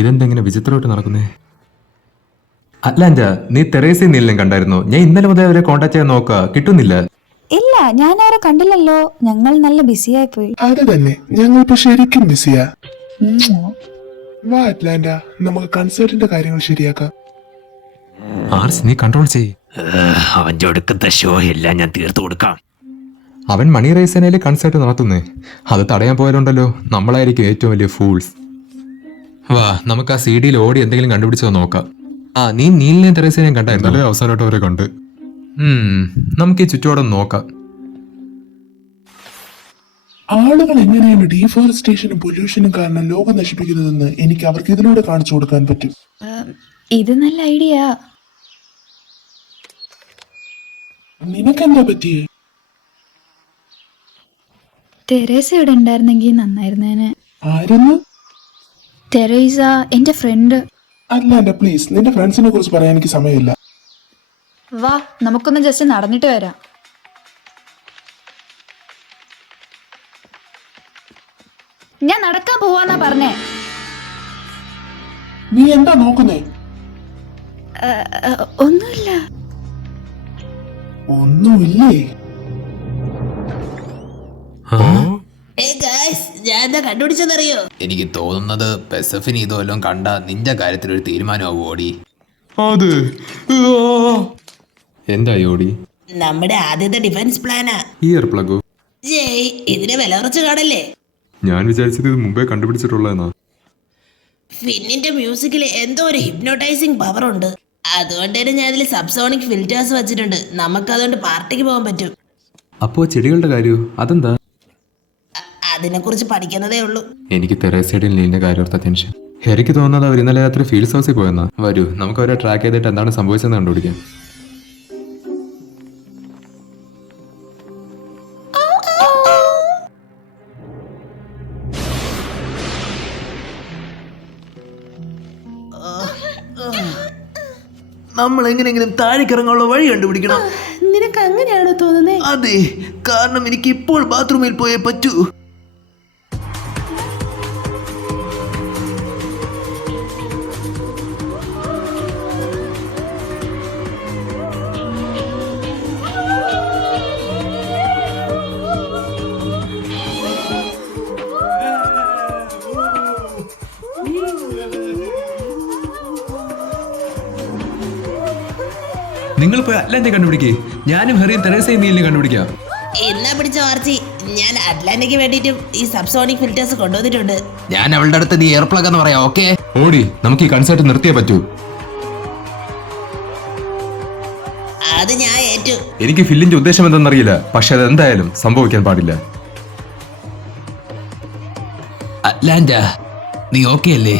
ഇതെന്തെങ്ങനെ വിചിത്രമായിട്ട് നടക്കുന്നേ? അറ്റ്ലാന്റ, നീ തെരേസയും നീലിനെയും കണ്ടായിരുന്നോ? ഞാൻ ഇന്നലെ മുതൽ അവരെ കോൺടാക്ട് ചെയ്യാൻ നോക്കുക, കിട്ടുന്നില്ല. ഇല്ല, ഞാൻ ആരെ കണ്ടില്ലല്ലോ. ഞങ്ങൾ നല്ല ബിസിയായി പോയി. അത് തന്നെ, ഞങ്ങളിപ്പോ ശരിക്കും ബിസിയാ. വാ അറ്റ്ലാന്റ, നമുക്ക് കൺസേർട്ടിന്റെ കാര്യങ്ങൾ ശരിയാക്കാം. ആർസ്, നീ കൺട്രോൾ ചെയ്. അവന്റെ ഒടുക്കത്തെ ഷോ എല്ലാം ഞാൻ തീർത്തു കൊടുക്കാം. അവൻ മണി റൈസനയിലെ കൺസേർട്ട് നടത്തുന്നേ. അത് തടയാൻ പോയാലുണ്ടല്ലോ, നമ്മളായിരിക്കും ഏറ്റവും വലിയ ഫൂൾസ്. വാ, നമുക്ക് ആ CD-യിൽ ഓടി എന്തെങ്കിലും കണ്ടുപിടിച്ചോ നോക്കാം. ആ, നീ നീലിനെയും തെരേസനെയും കണ്ടായിരുന്നല്ലേ? അവസാനമായിട്ട് അവരെ കണ്ട്. നമുക്ക് ഈ ചുറ്റോടം നോക്കാം. ആളുകൾ എങ്ങനെയാണ് ഡീഫോറസ്റ്റേഷനും പൊല്യൂഷനും കാരണം ലോകം നശിപ്പിക്കുന്നതെന്ന് എനിക്ക് അവർക്ക് ഇതിലൂടെ കാണിച്ചു കൊടുക്കാൻ പറ്റും. ഇത് നല്ല ഐഡിയ. നിനക്കെന്താ പറ്റിയേ? തെരേസ ഇവിടെ ഉണ്ടായിരുന്നെങ്കിൽ നന്നായിരുന്നേനെ. ആരെന്ന്? തെരേസ, എന്റെ ഫ്രണ്ട്. അറ്റ്ലാന്റ പ്ലീസ്, നിന്റെ ഫ്രണ്ട്സിനെ കുറിച്ച് പറയാൻ എനിക്ക് സമയമില്ല. വാ, നമുക്കൊന്ന് ജസ്റ്റ് നടന്നിട്ട് വരാം. ഞാൻ നടക്കാൻ പോവാന്നാ പറഞ്ഞേ. നീ എന്താ നോക്കുന്നേ? ഒന്നുമില്ല. ഒന്നുമില്ലേ? ഞാൻ എന്താ കണ്ടുപിടിച്ചെന്നറിയോ? എനിക്ക് തോന്നുന്നത് പെസഫിന് ഇതുവല്ലോ കണ്ട നിന്റെ കാര്യത്തിലൊരു തീരുമാനമാവും ഓടി. അത് എന്തായി ഓടി? നമ്മുടെ ആദ്യത്തെ ഡിഫൻസ് പ്ലാനാ. ഇയർ പ്ലഗോ? ജയ്, ഇതിനെ വില കുറച്ച് കാണല്ലേ? ഞാൻ വിചാരിച്ചത് ഇത് മുമ്പേ കണ്ടുപിടിച്ചിട്ടുള്ളതെന്നാ. ഫിന്നിന്റെ മ്യൂസിക്കിൽ എന്തോ ഒരു ഹിപ്നോട്ടൈസിങ് പവർ ഉണ്ട്. അതുകൊണ്ട് തന്നെ ഞാൻ ഇതിൽ സബ്സോണിക് ഫിൽറ്റേഴ്സ് വെച്ചിട്ടുണ്ട്. നമുക്ക് അതുകൊണ്ട് പാർട്ടിക്ക് പോകാൻ പറ്റും. അപ്പോ ചെടികളുടെ കാര്യോ? അതെന്താ? അതിനെ കുറിച്ച് പഠിക്കുന്നതേ ഉള്ളൂ. എനിക്ക് തെരേസയുടെയും നീലിന്റെ കാര്യോർത്ത ടെൻഷൻ. എനിക്ക് തോന്നുന്നത് അവർ ഇന്നലെ രാത്രി ഫീൽഡ് ഹൗസിൽ പോയെന്നാ. വരൂ, നമുക്ക് അവരെ ട്രാക്ക് ചെയ്തിട്ട് എന്താണ് സംഭവിച്ചതെന്ന് കണ്ടുപിടിക്കാം. നമ്മൾ എങ്ങനെയെങ്കിലും താഴേക്കിറങ്ങാനുള്ള വഴി കണ്ടുപിടിക്കണം. നിനക്ക് അങ്ങനെയാണോ തോന്നുന്നേ? അതെ, കാരണം എനിക്ക് ഇപ്പോൾ ബാത്റൂമിൽ പോയേ പറ്റൂ. നിങ്ങൾ പോയി അറ്റ്ലാന്റയെ കണ്ടുപിടിക്കേ. ഞാനും ഹെറിയും തെരേസയും നീലിനെ കണ്ടുപിടിക്കാം. എന്നാ പിടിച്ച ആർച്ചി, ഞാൻ അറ്റ്ലാന്റയ്ക്ക് വേണ്ടിയിട്ടും ഈ സബ്സോണിക് ഫിൽറ്റേഴ്സ് കൊണ്ടുവന്നിട്ടുണ്ട്. ഞാൻ അവളുടെ അടുത്ത് നീ എയർ പ്ലഗ് എന്ന് പറയാം. ഓക്കെ ഓടി, നമുക്ക് ഈ കൺസേർട്ട് നിർത്തിയേ പറ്റൂ. അത് ഞാൻ ഏറ്റു. എനിക്ക് ഫില്ലിന്റെ ഉദ്ദേശം എന്തെന്നറിയില്ല, പക്ഷെ അതെന്തായാലും സംഭവിക്കാൻ പാടില്ല. അറ്റ്ലാന്റ, നീ ഓക്കെ അല്ലേ?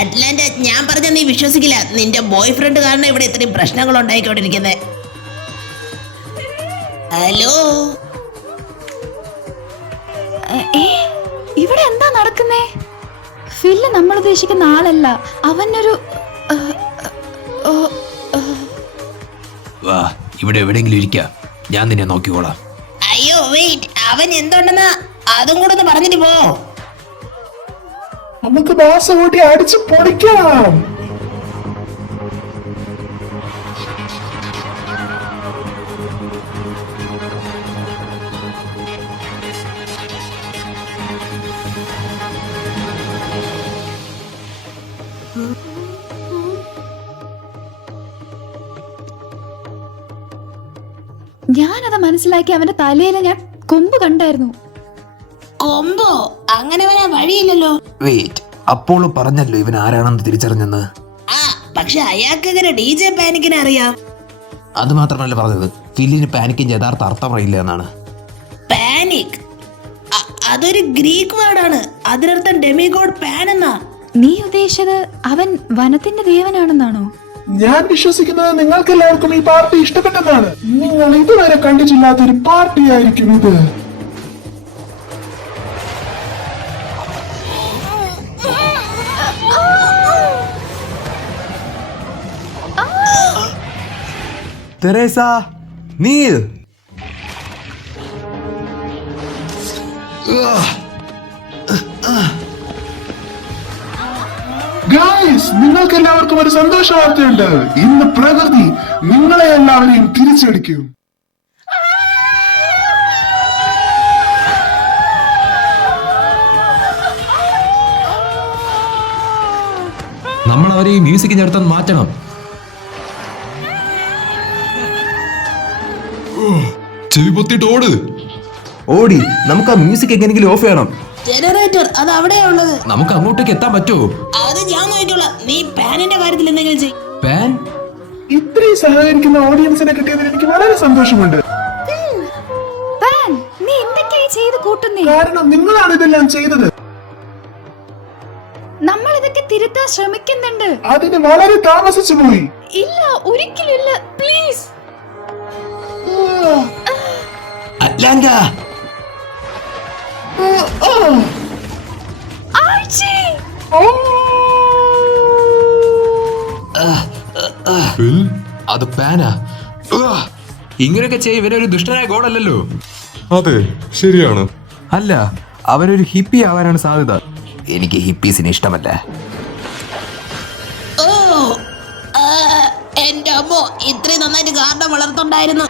അറ്റ്ലാന്റ, ഞാൻ പറഞ്ഞ നീ വിശ്വസിക്കില്ല. നിന്റെ ബോയ് ഫ്രണ്ട് കാരണം ഇവിടെ ഇത്രയും പ്രശ്നങ്ങൾ ഉണ്ടായിക്കൊണ്ടിരിക്കുന്നത്. ഹലോ, ഇവിടെ എന്താ നടക്കുന്നേ? ഫില്ല് നമ്മൾ ഉദ്ദേശിക്കുന്ന ആളല്ല. അവനൊരു വാ, ഇവിടെ എവിടെയെങ്കിലും ഇരിക്കാം. ഞാൻ നിന്നെ നോക്കിക്കോളാം. അയ്യോ വെയിറ്റ്, അവൻ എന്തുണ്ടെന്നാ അതും കൂടെ ഒന്ന് പറഞ്ഞിട്ട് പോ. നമുക്ക് ബാസ് കൂട്ടി അടിച്ച് പൊളിക്കാം. ഞാനത് മനസ്സിലാക്കി. അവന്റെ തലയിൽ ഞാൻ കൊമ്പ് കണ്ടായിരുന്നു. കൊമ്പോ? അങ്ങനെ വരാൻ വഴിയില്ലല്ലോ. വെയിറ്റ്, അപ്പോളോ പറഞ്ഞല്ലോ ഇവൻ ആരാണെന്ന് തിരിച്ചറിഞ്ഞെന്ന്. ആ, പക്ഷെ അയാൾക്കെങ്ങനെ DJ പാനിക്കിനെ അറിയാം? അത് മാത്രമല്ല പറഞ്ഞത്, ഫില്ലിന് പാനിക്കിന്റെ യഥാർത്ഥ അർത്ഥം അറിയില്ല എന്നാണ്. പാനിക് അതൊരു ഗ്രീക്ക് വേർഡാണ്. അതിനർത്ഥം ഡെമിഗോഡ് പാൻ എന്നാ. നീ ഉദ്ദേശിച്ചത് അവൻ വനത്തിന്റെ ദേവനാണെന്നാണോ? ഞാൻ വിശ്വസിക്കുന്നത് നിങ്ങൾക്ക് എല്ലാവർക്കും ഈ പാർട്ടി ഇഷ്ടപ്പെട്ടെന്നാണ്. നിങ്ങൾ ഇതുവരെ കണ്ടിട്ടില്ലാത്തൊരു പാർട്ടി ആയിരിക്കും ഇത്. Teresa, Neil. ഗൈസ്, നിങ്ങൾക്ക് എല്ലാവർക്കും ഒരു സന്തോഷ വാർത്തയുണ്ട്. ഇന്ന് പ്രകൃതി നിങ്ങളെ എല്ലാവരെയും തിരിച്ചടിക്കും. നമ്മൾ അവരെ ഈ മ്യൂസിക്കിന്റെ അടുത്ത് മാറ്റണം. ചെവി പൊത്തിട്ട് ഓട്. ഓടി, നമുക്ക് ആ മ്യൂസിക് എങ്ങനെയെങ്കിലും ഓഫ് ചെയ്യണം. ജനറേറ്റർ അത് അവിടെയാ ഉള്ളത്. നമുക്ക് അങ്ങോട്ടേക്ക് എത്താൻ പറ്റുമോ? അത് ഞാൻ നോക്കിക്കോളാം. നീ പാനിന്റെ കാര്യത്തിൽ എന്തെങ്കിലും ചെയ്യും. പാൻ, ഇത്രയും സഹകരിക്കുന്ന ഓഡിയൻസിനെ കിട്ടിയതിൽ എനിക്ക് വളരെ സന്തോഷമുണ്ട്. പാൻ, നീ എന്തൊക്കെയായി ചെയ്ത് കൂട്ടുന്നേ? കാരണം നിങ്ങളാണ് ഇതെല്ലാം ചെയ്തത്. നമ്മൾ ഇതൊക്കെ തിരുത്താൻ ശ്രമിക്കുന്നുണ്ട്. അതിന് വളരെ താമസിച്ചു പോയി. ഇല്ല, ഒരിക്കലും ഇല്ല. പ്ലീസ്. Atlanta, Archie. ഫിൽ, അത് പാനാ. ഇങ്ങനെയൊക്കെ ചെയ്യ ഇവനൊരു ദുഷ്ടനായ ഗോഡല്ലല്ലോ. അതെ, ശരിയാണ്. അല്ല, അവനൊരു ഹിപ്പി ആവാനാണ് സാധ്യത. എനിക്ക് ഹിപ്പീസിന് ഇഷ്ടമല്ല. ഓ, എന്റെ അമ്മോ, ഇത്രയും നന്നായിട്ട് ഗാർഡൻ വളർത്തുണ്ടായിരുന്നു.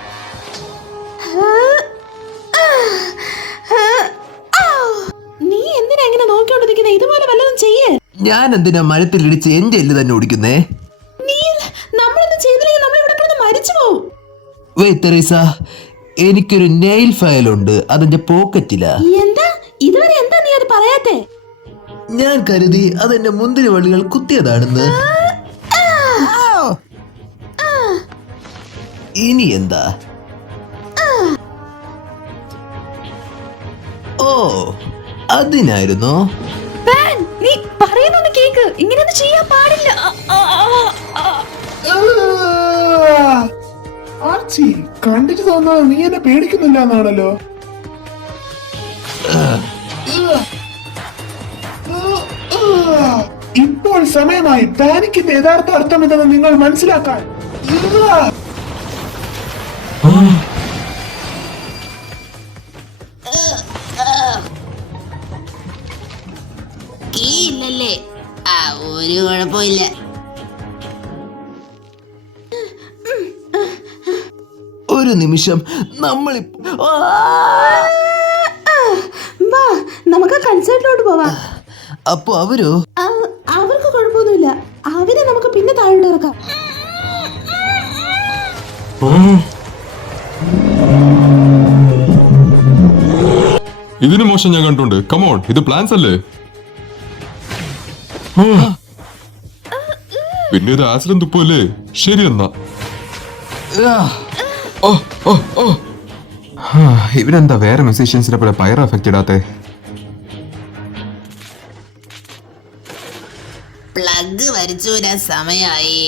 നീ എന്തിനാ ഇങ്ങനെ നോക്കിക്കൊണ്ടിരിക്കുന്നത്? ഇതുപോലെ വല്ലതും ചെയ്യേ. ഞാൻ എന്തിനാ മരത്തിലിടിച്ച് എന്റെ എല്ല് തന്നെ ഓടിക്കുന്നേ? നീ നമ്മളൊന്നും ചെയ്തില്ലെങ്കിൽ നമ്മൾ ഇവിടെ കിടന്ന് മരിച്ചു പോവും. വെയ് തെരേസ, എനിക്കൊരു നെയിൽ ഫയൽ ഉണ്ട്, അതിന്റെ പോക്കറ്റിലാ. എന്താ ഇതുവരെ എന്താ നീ അത് പറയാത്തെ? ഞാൻ കരുതി അതെന്റെ മുന്തിരി വള്ളികൾ കുത്തിയതാണെന്ന്. ഇനി എന്താ? ഓ, അതിനായിരുന്നോ? പാൻ, നീ പറയുന്നൊന്ന് കേക്ക്. ഇങ്ങനെയൊന്നും ചെയ്യാൻ പാടില്ല. ആർച്ചി, കണ്ടിട്ട് തോന്നുന്നത് നീ എന്നെ പേടിക്കുന്നില്ല എന്നാണല്ലോ. ഇപ്പോൾ സമയമായി പാനിക്കിന്റെ യഥാർത്ഥ അർത്ഥം ഇതെന്ന് നിങ്ങൾ മനസ്സിലാക്കാൻ. കീ ഇല്ലല്ലേ? ഒരു കുഴപ്പമില്ല. ഒരു നിമിഷം, നമ്മളിപ്പോ വാ, നമുക്ക് കൺസേർട്ടിലോട്ട് പോവാം. അപ്പൊ അവരോ? അവർക്ക് കുഴപ്പമൊന്നുമില്ല. അവരെ നമുക്ക് പിന്നെ താഴോട്ട് ഇറക്കാം. ഇതിന് മോശം ഞാൻ കണ്ടുണ്ട്. കമോൺ, ഇത് പ്ലാൻസ് അല്ലേ? പിന്നെ ഇത് ആസിഡും തുപ്പല്ലേ? ശരി എന്നാ. ഇവരെന്താ വേറെ മ്യൂസീഷ്യൻസിനെ പോലെ പയർ എഫക്റ്റ് ഇടാത്തെ? പ്ലഗ് വലിച്ചു വരാൻ സമയായി.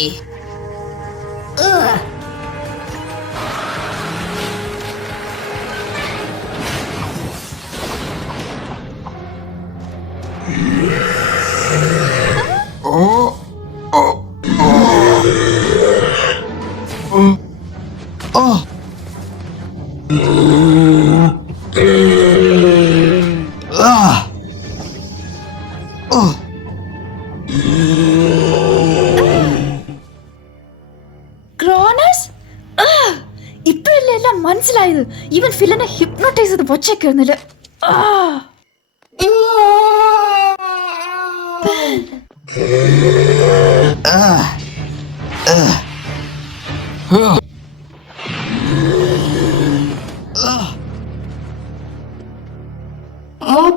ക്രോണസ്, ഇപ്പോഴല്ലേ എല്ലാം മനസ്സിലായത്. ഇവൻ ഫിലിനെ ഹിപ്നോട്ടൈസ് ചെയ്ത് പൊച്ചേക്കുന്നില്ല. ആ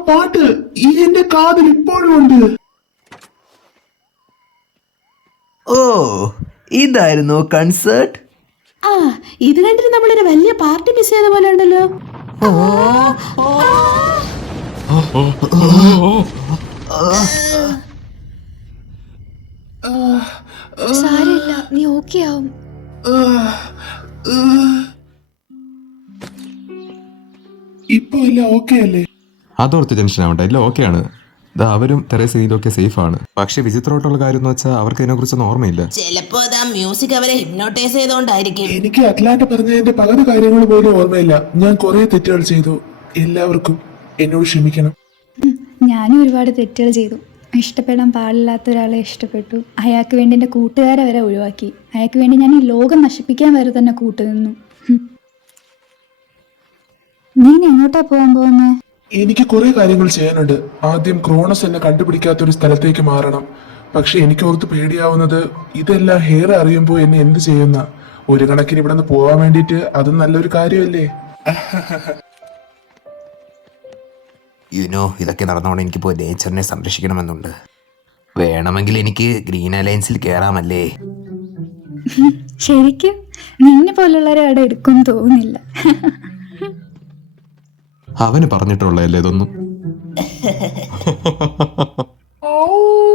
പാട്ട് ഈ എന്റെ കാതിൽ ഇപ്പോഴും ഉണ്ട്. ഓ, ഇതായിരുന്നു കൺസേർട്ട്. ഇത് കണ്ടിട്ട് നമ്മളൊരു വലിയ പാർട്ടി മിസ് ചെയ്ത പോലെ ഉണ്ടല്ലോ. സാരമില്ല, നീ ഓക്കെ ആവും. ഇപ്പൊ എല്ലാം ഓക്കെ അല്ലേ? അതോർത്ത് ടെൻഷൻ ആവണ്ട, എല്ലാം ഓക്കെയാണ്. അവരും തെരേസ ഇതൊക്കെ സേഫ് ആണ്. പക്ഷെ വിചിത്രമായിട്ടുള്ള കാര്യം എന്ന് വെച്ചാൽ അവർക്ക് ഇതിനെ കുറിച്ചൊന്നും ഓർമ്മയില്ല. ചിലപ്പോ അത് ആ മ്യൂസിക് അവരെ ഹിപ്നോട്ടൈസ് ചെയ്തോണ്ടായിരിക്കും. എനിക്ക് അറ്റ്ലാന്റ പറഞ്ഞതിന്റെ പകുതി കാര്യങ്ങൾ പോലും ഓർമ്മയില്ല. ഞാൻ കുറെ തെറ്റുകൾ ചെയ്തു. എല്ലാവർക്കും എന്നോട് ക്ഷമിക്കണം. ഞാനും ഒരുപാട് തെറ്റുകൾ ചെയ്തു. ഇഷ്ടപ്പെടാൻ പാടില്ലാത്ത ഒരാളെ ഇഷ്ടപ്പെട്ടു. അയാൾക്ക് വേണ്ടി എൻ്റെ കൂട്ടുകാരെ വരെ ഒഴിവാക്കി. അയാൾക്ക് വേണ്ടി ഞാൻ ഈ ലോകം നശിപ്പിക്കാൻ വരെ തന്നെ കൂട്ടുനിന്നു. നീ ഇനി എങ്ങോട്ടാ പോകാൻ പോകുന്നേ? എനിക്ക് കുറെ കാര്യങ്ങൾ ചെയ്യാനുണ്ട്. ആദ്യം ക്രോണസ് എന്നെ കണ്ടുപിടിക്കാത്ത ഒരു സ്ഥലത്തേക്ക് മാറണം. പക്ഷെ എനിക്ക് ഓർത്ത് പേടിയാവുന്നത് ഇതെല്ലാം ഹെയർ അറിയുമ്പോൾ എന്നെ എന്ത് ചെയ്യുന്ന. ഒരു കണക്കിന് ഇവിടെ നിന്ന് പോവാൻ വേണ്ടിയിട്ട് അത് നല്ലൊരു കാര്യമല്ലേ? യുനോ ഇതൊക്കെ നടന്നോണ്ട് എനിക്കിപ്പോൾ നേച്ചറിനെ സംരക്ഷിക്കണമെന്നുണ്ട്. വേണമെങ്കിൽ എനിക്ക് ഗ്രീൻ അലയൻസിൽ കയറാമല്ലേ? ശരിക്കും നിന്നെ പോലുള്ളവരെ അവിടെ എടുക്കും തോന്നുന്നില്ല. അവന് പറഞ്ഞിട്ടുള്ളതല്ലേ ഇതൊന്നും. ഔ.